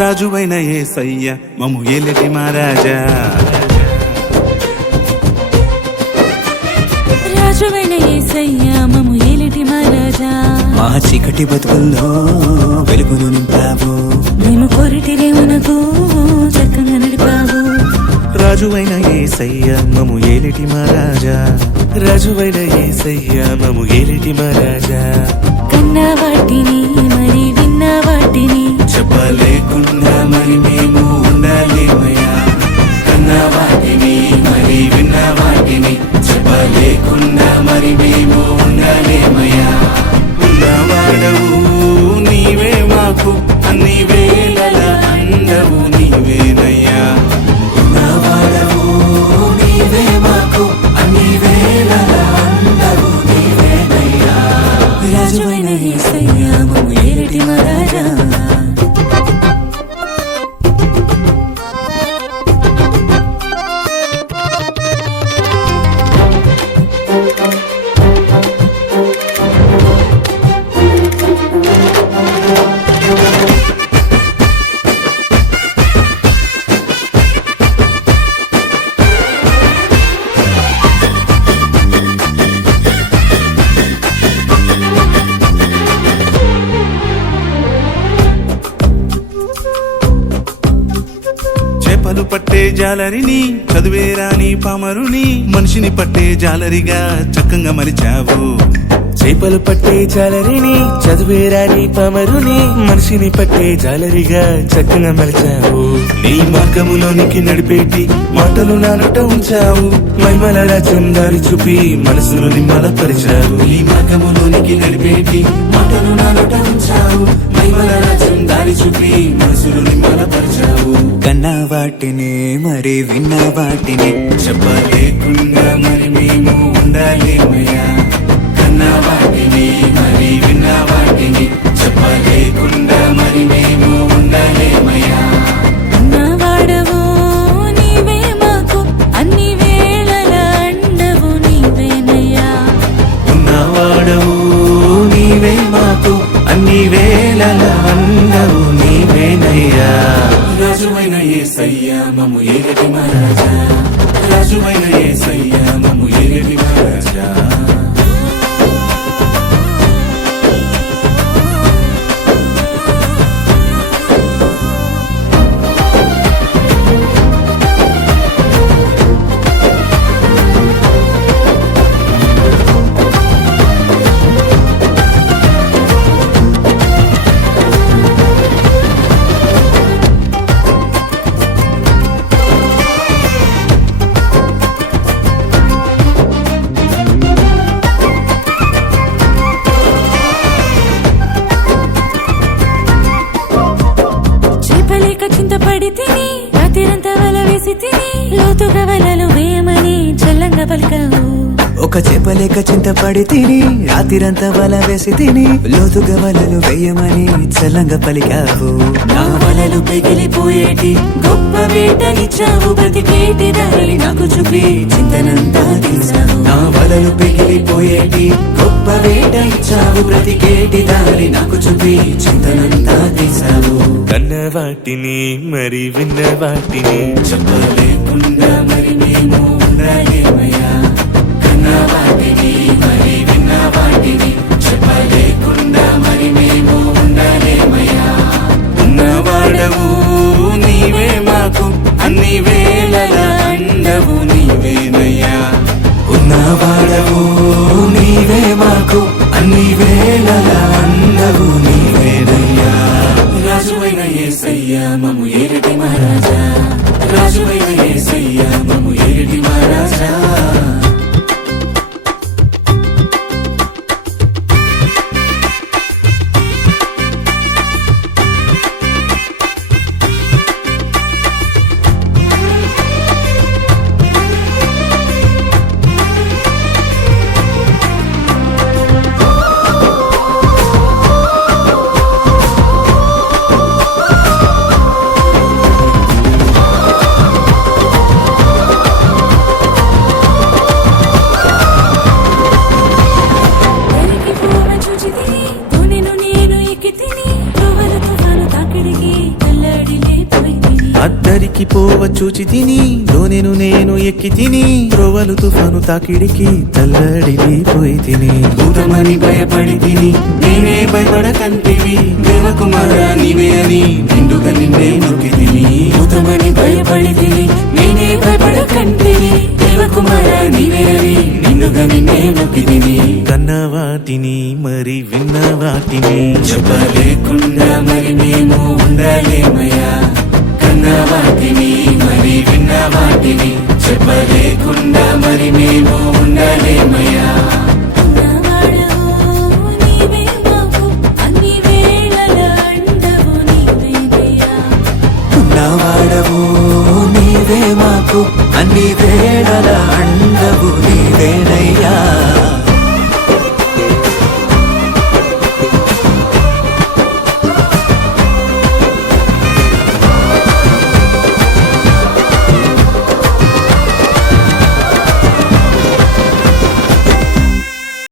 రాజువైన యేసయ్య మమ్ము ఏలిటి మహారాజా, రాజువైన యేసయ్య మమ్ము ఏలిటి మహారాజా. మా చీకటి బతుకుల్లో వెలుగును నింపావు, మేము కొరిటి రేవునకు చక్కగా నడిపావు. రాజువైన యేసయ్య మమ్ము ఏలిటి మహారాజా, రాజువైన యేసయ్య మమ్ము ఏలిటి మహారాజా. కన్న వాటిని మరి విన్న వాటిని చెప్పలేకుండా మరి మేము ఉండలేమయ్యా, కన్న వాటిని మరి విన్న వాటిని చెప్పలేకుండా మరి మేము ఉండలేమయ్యా. ఉన్నవాడవు నీవే మాకు అన్ని వేళల అండవు నీవేనయ్యా, ఉన్నవాడవు నీవే మాకు అన్ని వేళల అండవు నీవేనయ్యా. రాజువైన యేసయ్య మమ్ము ఏలిటి మహారాజా. చేపలు పట్టే జాలరిని చదువేరాని పామరుని మనిషిని పట్టే జాలరిగా చక్కగా మలిచావు. చేపలు పట్టే జాలరిని చదువేరాని పామరుని మనిషిని పట్టే జాలరిగా చక్కగా మలిచావు. నీ మార్గములోనికి నడిపేటి మాటలు నానట ఉంచావు, మహిమల రాజ్యం దారి చూపి మనసును నిమ్మలపరిచావు. నీ మార్గములోనికి నడిపేటి మాటలు నానట ఉంచావు, మహిమల రాజ్యం దారి చూపి మనసును నిమ్మలపరిచావు. కన్న వాటిని మరి విన్న వాటిని చెప్పలేకుండా మరి మేము ఉండలేమయ్యా, కన్న వాటిని మరి విన్న వాటిని చెప్పలేకుండా మరి మేము ఉండలేమయ్యా. ఉన్నవాడవు నీవే మాకు అన్ని వేళల అండవు నీవేనయ్యా, ఉన్నవాడవు నీవే మాకు అన్ని వేళల అండవు నీవేనయ్యా. రాజువైన యేసయ్య మమ్ము ఏలిటి మహారాజా, రాజువైన యేసయ్య మమ్ము ఏలిటి మహారాజా. చేపలేక చింతపడి తిని రాత్రిరంతా వల వేసి తిని లోతుగా వలలు వేయమని చల్లంగా పలికావు. ఒక చేపలేక చింతపడి తిని రాత్రిరంతా వల వేసి తిని లోతుగా వలలు వేయమని చల్లంగా పలికావు. నా వలలు పెగిలిపోయేటి గొప్ప వేటనిచ్చావు, బ్రతికేటి దారి నాకు చూపి చింతనంతా తీసావు. నా వలలు పెగిలిపోయేటి గొప్ప వేట ఇచ్చావు, బ్రతికేటి దారి నాకు చూపి చింతనంతా తీసావు. కన్న వాటిని మరి విన్న వాటిని చెప్పలేకుండా మరి మేము ఉండలేమయ్యా, కన్న వాటిని మరి విన్న వాటిని చెప్పలేకుండా మరి మేము ఉండలేమయ్యా. ఉన్నవాడవు నీవే మాకు అన్ని వేళల అండవు నీవేనయ్యా, ఉన్నవాడవు నీవే మాకు అన్ని వేళల అండవు నీవేనయ్యా. రాజువైన యేసయ్య మమ్ము ఏలిటి మహారాజా, రాజువైన యేసయ్య మమ్ము ఏలిటి మహారాజా. దరికి పోవ చూచి తిని దోనెను నేను ఎక్కి తిని త్రోవలు తుఫాను తాకిడికి తల్లడిల్లిపోయి తిని భూతమని భయపడి తిని నేనే భయపడకంటివి దేవకుమార నీవే అని నిండుగా నిన్నే నొక్కి తిని భూతమని భయపడి తిని నేనే భయపడకంటివి దేవకుమార నీవే అని నిండుగా నిన్నే నొక్కి తిని కన్న వాటిని మరి విన్న వాటిని చెప్పలేకుండా మరి మేము ఉండలేమయ్యా కన్న వాటిని మరి విన్న వాటిని చెప్పలేకుండా మరి మేము ఉండలేమయ్యా ఉన్నవాడవు నీవే మాకు అన్ని వేళల అండవు నీవేనయ్యా. ఉన్నవాడవు నీవే మాకు అన్ని వేళల అండవు నీవేనయ్యా.